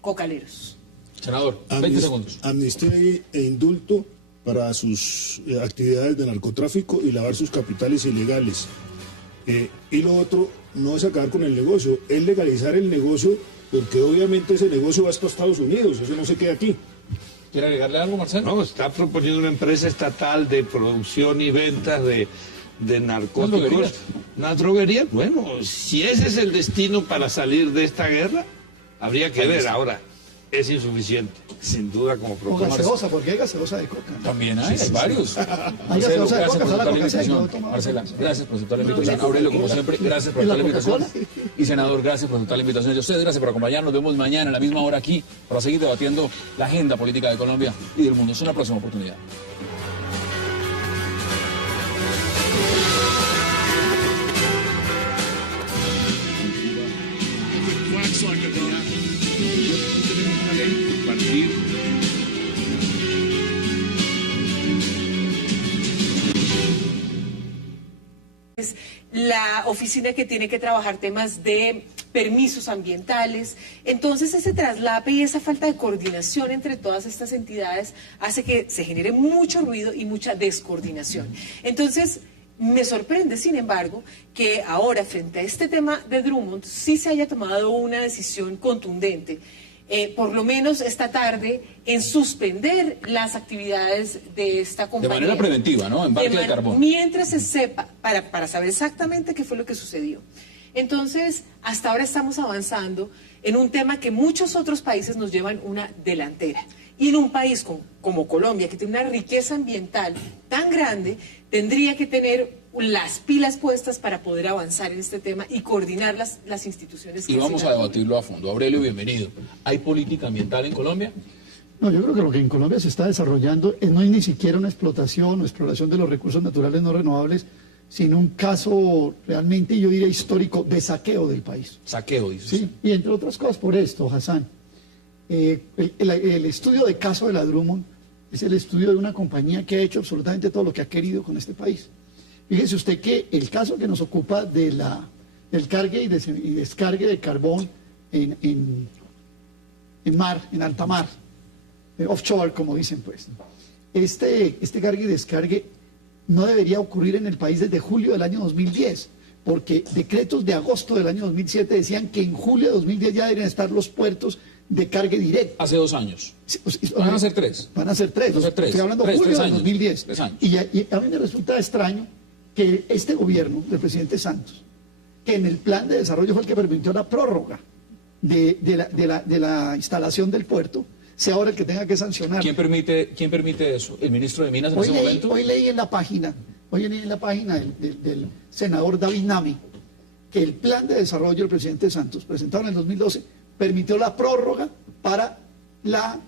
cocaleros. Senador, 20 segundos. Amnistía e indulto para sus actividades de narcotráfico y lavar sus capitales ilegales. Y lo otro no es acabar con el negocio, es legalizar el negocio, porque obviamente ese negocio va hasta Estados Unidos, eso no se queda aquí. ¿Quiere agregarle algo, Marcelo? No, está proponiendo una empresa estatal de producción y ventas de narcóticos. ¿Una droguería? Bueno, si ese es el destino para salir de esta guerra, habría que ver. Ahora, es insuficiente, sin duda, como propuesta. O gaseosa, porque hay gaseosa de coca, ¿no? También hay varios. Hay gaseosa de coca, la coca. Marcela, gracias por aceptar la invitación. Aurelio, como siempre, gracias por aceptar la invitación. Y senador, gracias por aceptar la invitación. Y a ustedes, gracias por acompañarnos. Nos vemos mañana a la misma hora aquí para seguir debatiendo la agenda política de Colombia y del mundo. Es una próxima oportunidad. Es la oficina que tiene que trabajar temas de permisos ambientales. Entonces ese traslape y esa falta de coordinación entre todas estas entidades hace que se genere mucho ruido y mucha descoordinación. Entonces me sorprende, sin embargo, que ahora frente a este tema de Drummond sí se haya tomado una decisión contundente, por lo menos esta tarde, en suspender las actividades de esta compañía. De manera preventiva, ¿no? Embarque de carbón. Mientras se sepa, para saber exactamente qué fue lo que sucedió. Entonces, hasta ahora estamos avanzando en un tema que muchos otros países nos llevan una delantera. Y en un país como Colombia, que tiene una riqueza ambiental tan grande, tendría que tener las pilas puestas para poder avanzar en este tema y coordinar las instituciones. Y vamos a debatirlo a fondo. Aurelio, bienvenido. ¿Hay política ambiental en Colombia? No, yo creo que lo que en Colombia se está desarrollando no es ni siquiera una explotación o exploración de los recursos naturales no renovables, sino un caso realmente, yo diría, histórico de saqueo del país. Saqueo, dice. Sí, y entre otras cosas por esto, Hassan. El estudio de caso de la Drummond es el estudio de una compañía que ha hecho absolutamente todo lo que ha querido con este país. Fíjese usted que el caso que nos ocupa del cargue y descargue de carbón en mar, en alta mar, offshore, como dicen, pues. Este cargue y descargue no debería ocurrir en el país desde julio del año 2010, porque decretos de agosto del año 2007 decían que en julio de 2010 ya deberían estar los puertos de cargue directo. Hace 2 años. Sí, pues, van a ser 3. Van a ser 3. Estoy hablando de julio del 2010. 3 años. Y a mí me resulta extraño que este gobierno del presidente Santos, que en el plan de desarrollo fue el que permitió la prórroga de la instalación del puerto, sea ahora el que tenga que sancionar. ¿Quién permite eso? ¿El ministro de Minas en ese momento? Hoy leí en la página del senador David Nami que el plan de desarrollo del presidente Santos, presentado en el 2012, permitió la prórroga para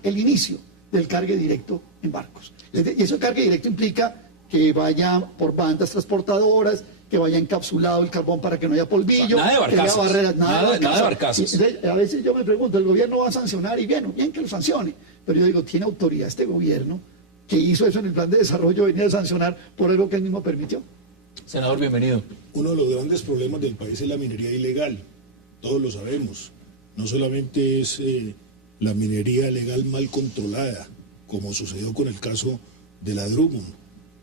el inicio del cargue directo en barcos. Y eso de carga directa implica que vaya por bandas transportadoras, que vaya encapsulado el carbón para que no haya polvillo, O sea, nada de que haya barcazas, barreras, nada de barcazas. Entonces, a veces yo me pregunto, el gobierno va a sancionar y bien que lo sancione, pero yo digo, ¿tiene autoridad este gobierno que hizo eso en el plan de desarrollo, venir a sancionar por algo que él mismo permitió? Senador, bienvenido. Uno de los grandes problemas del país es la minería ilegal, todos lo sabemos. No solamente es la minería legal mal controlada, como sucedió con el caso de la Drummond.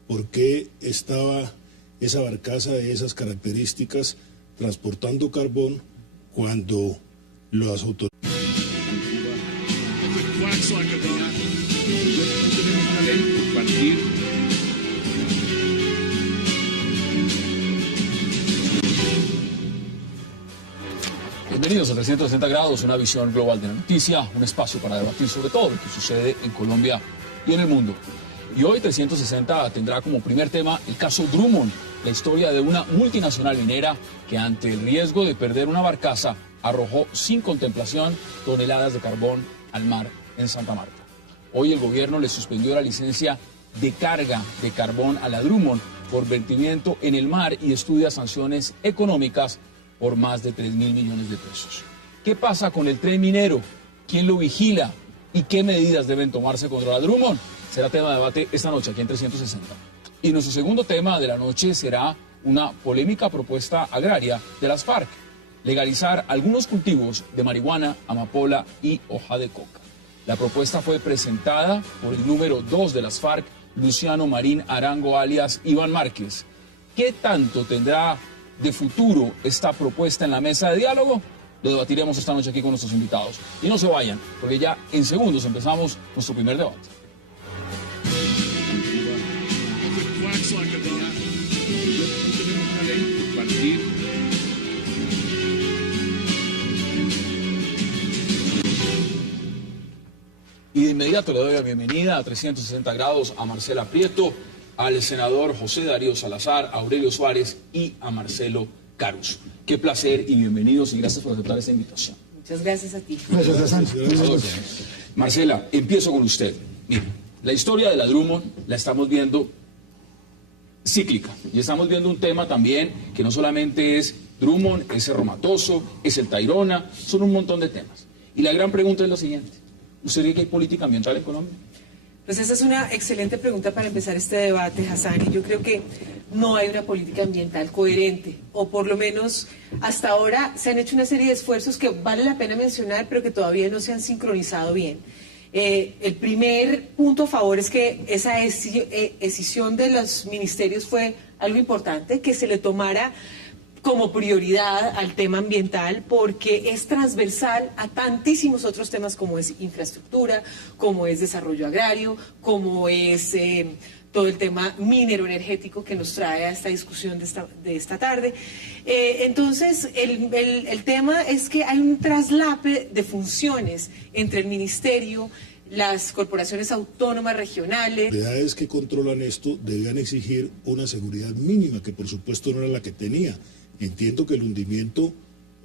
¿Por qué estaba esa barcaza de esas características transportando carbón cuando las autoridades... Bienvenidos a 360 grados, una visión global de la noticia, un espacio para debatir sobre todo lo que sucede en Colombia y en el mundo. Y hoy 360 tendrá como primer tema el caso Drummond, la historia de una multinacional minera que ante el riesgo de perder una barcaza arrojó sin contemplación toneladas de carbón al mar en Santa Marta. Hoy el gobierno le suspendió la licencia de carga de carbón a la Drummond por vertimiento en el mar y estudia sanciones económicas por más de 3.000 millones de pesos. ¿Qué pasa con el tren minero? ¿Quién lo vigila? ¿Y qué medidas deben tomarse contra la Drummond? Será tema de debate esta noche aquí en 360. Y nuestro segundo tema de la noche será una polémica propuesta agraria de las FARC: legalizar algunos cultivos de marihuana, amapola y hoja de coca. La propuesta fue presentada por el número 2 de las FARC, Luciano Marín Arango, alias Iván Márquez. ¿Qué tanto tendrá de futuro esta propuesta en la mesa de diálogo? Lo debatiremos esta noche aquí con nuestros invitados. Y no se vayan, porque ya en segundos empezamos nuestro primer debate. Y de inmediato le doy la bienvenida a 360 grados a Marcela Prieto, al senador José Darío Salazar, a Aurelio Suárez y a Marcelo Caruso. Qué placer y bienvenidos y gracias por aceptar esta invitación. Muchas gracias a ti. Gracias, Hassan. Marcela, empiezo con usted. Mire, la historia de la Drummond la estamos viendo cíclica y estamos viendo un tema también que no solamente es Drummond, es Cerro Matoso, es el Tayrona, son un montón de temas. Y la gran pregunta es la siguiente: ¿usted cree que hay política ambiental en Colombia? Pues esa es una excelente pregunta para empezar este debate, Hassan, y yo creo que no hay una política ambiental coherente, o por lo menos hasta ahora se han hecho una serie de esfuerzos que vale la pena mencionar, pero que todavía no se han sincronizado bien. El primer punto a favor es que esa decisión de los ministerios fue algo importante, que se le tomara como prioridad al tema ambiental, porque es transversal a tantísimos otros temas como es infraestructura, como es desarrollo agrario, como es todo el tema minero energético que nos trae a esta discusión de esta tarde. Entonces, el tema es que hay un traslape de funciones entre el ministerio, las corporaciones autónomas regionales. Las autoridades que controlan esto debían exigir una seguridad mínima, que por supuesto no era la que tenía. Entiendo que el hundimiento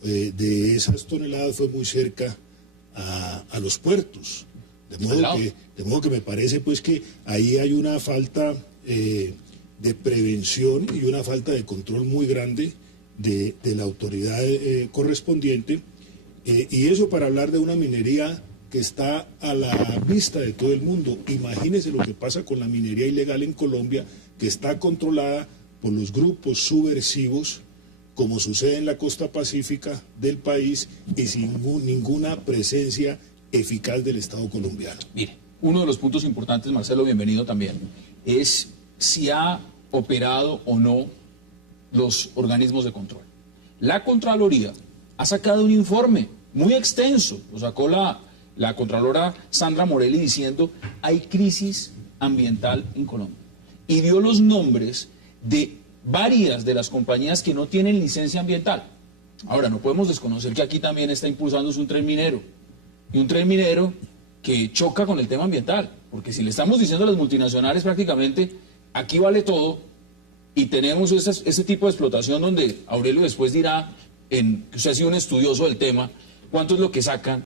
de esas toneladas fue muy cerca a los puertos. De modo que me parece pues que ahí hay una falta de prevención y una falta de control muy grande de la autoridad correspondiente. Y eso para hablar de una minería que está a la vista de todo el mundo. Imagínense lo que pasa con la minería ilegal en Colombia, que está controlada por los grupos subversivos, como sucede en la costa pacífica del país, y sin ninguna presencia eficaz del Estado colombiano. Mire, uno de los puntos importantes, Marcelo, bienvenido también, es si ha operado o no los organismos de control. La Contraloría ha sacado un informe muy extenso, lo sacó la Contralora Sandra Morelli, diciendo hay crisis ambiental en Colombia, y dio los nombres de varias de las compañías que no tienen licencia ambiental. Ahora, no podemos desconocer que aquí también está impulsándose un tren minero, y un tren minero que choca con el tema ambiental, porque si le estamos diciendo a las multinacionales prácticamente, aquí vale todo, y tenemos ese tipo de explotación donde Aurelio después dirá, que usted ha sido un estudioso del tema, cuánto es lo que sacan,